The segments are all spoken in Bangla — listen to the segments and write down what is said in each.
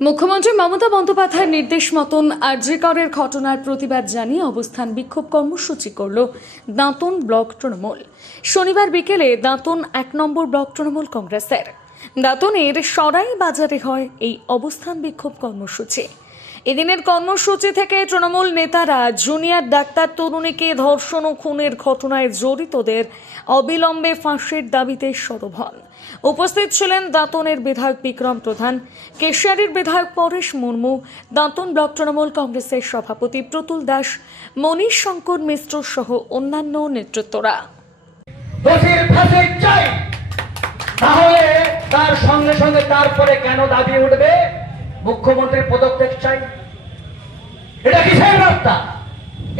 মুখ্যমন্ত্রী মমতা বন্দ্যোপাধ্যায়ের নির্দেশ মতন আরজি করের ঘটনার প্রতিবাদ জানিয়ে অবস্থান বিক্ষোভ কর্মসূচি করল দাঁতন ব্লক তৃণমূল। শনিবার বিকেলে দাঁতন ১ নম্বর ব্লক তৃণমূল কংগ্রেসের দাঁতনের সরাই বাজারে হয় এই অবস্থান বিক্ষোভ কর্মসূচি। এদিনের কর্মসূচি থেকে তৃণমূল নেতারা জুনিয়র ডাক্তার তরুণীকে ধর্ষণ ও খুনের ঘটনায় জড়িতদের অবিলম্বে ফাঁসির দাবিতে সরব হন। উপস্থিত ছিলেন দাঁতনের বিধায়ক বিক্রম প্রধান, কেশিয়ারির বিধায়ক পরেশ মুর্মু, দাঁতন ব্লক তৃণমূল কংগ্রেসের সভাপতি প্রতুল দাস, মনীষ শঙ্কর মিশ্র সহ অন্যান্য নেতৃত্বরা। তাহলে তার সঙ্গে সঙ্গে তারপরে কেন দাবি উঠবে মুখ্যমন্ত্রীর পদক্ষেপ চাই? এটা কিসের রাস্তা?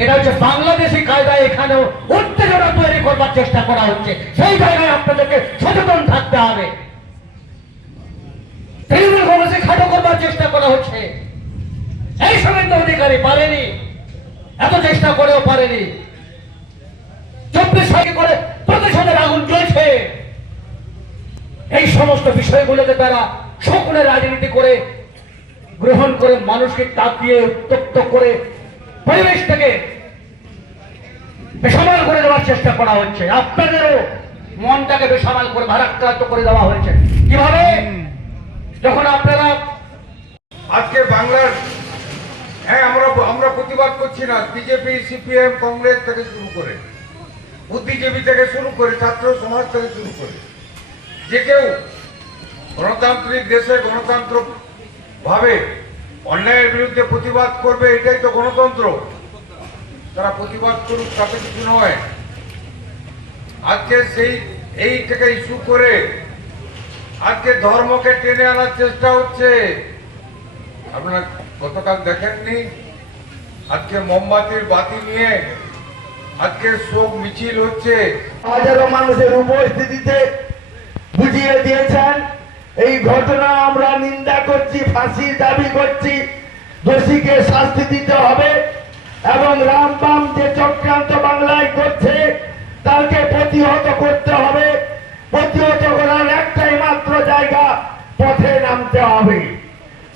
এটা হচ্ছে বাংলাদেশি কায়দায় এখানেও উত্তেজনা তৈরি করবার চেষ্টা করা হচ্ছে। সেই জায়গায় আপনাদেরকে সচেতন থাকতে হবে। তৃণমূল কংগ্রেসে খাটো করবার চেষ্টা করা হচ্ছে। এই শুভেন্দু অধিকারী পারেনি, এত চেষ্টা করেও পারেনি। 24 সালে করে প্রতিশোধের আগুন জ্বলছে। এই সমস্ত বিষয়গুলোকে তারা সকলের রাজনীতি করে গ্রহণ করে মানুষকে তাকিয়ে উত্তপ্ত করে পরিবেশটাকে বেসামাল করে দেওয়ার চেষ্টা করা হচ্ছে। আপনাদেরও মনটাকে বেসামাল করে ভারাক্রান্ত করে দেওয়া হয়েছে। কিভাবে? যখন আপনারা আজকে বাংলার আমরা প্রতিবাদ করছি না, বিজেপি, সিপিএম, কংগ্রেস থেকে শুরু করে, বুদ্ধিজীবী থেকে শুরু করে, ছাত্র সমাজ থেকে শুরু করে, যে কেউ গণতান্ত্রিক দেশে গণতন্ত্র ভাবে অন্যায়ের বিরুদ্ধে প্রতিবাদ করবে, এটাই তো গণতন্ত্র। তারা প্রতিবাদ করুক, তাতে কিছু নয়। আজকে এইটাকে ইস্যু করে আজকে ধর্মকে টেনে আনার চেষ্টা হচ্ছে। আপনারা গতকাল দেখেননি, আজকে মোমবাতির বাতি নিয়ে আজকে শোক মিছিল হচ্ছে। হাজারো মানুষের উপস্থিতিতে বুঝিয়ে দিয়েছেন এই ঘটনা আমরা নিন্দা করছি, ফাঁসির দাবি করছি, দোষীকে শাস্তি দিতে হবে এবং রামবাম যে চক্রান্ত বাংলায় করছে তাকে প্রতিহত করতে হবে। প্রতিহত করার একটাই মাত্র জায়গা, পথে নামতে হবে।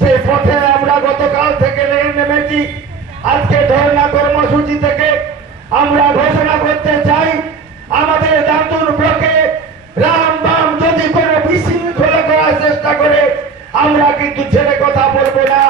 সেই পথে আমরা গতকাল থেকে নেমেছি। আজকে ধর্ণা কর্মসূচি থেকে আমরা ঘোষণা করতে চাই, আমাদের দাঁতন ব্লকে রামবাম যদি কোনো বিশৃঙ্খলা করার চেষ্টা করে আমরা কিন্তু ছেড়ে কথা বলবো না।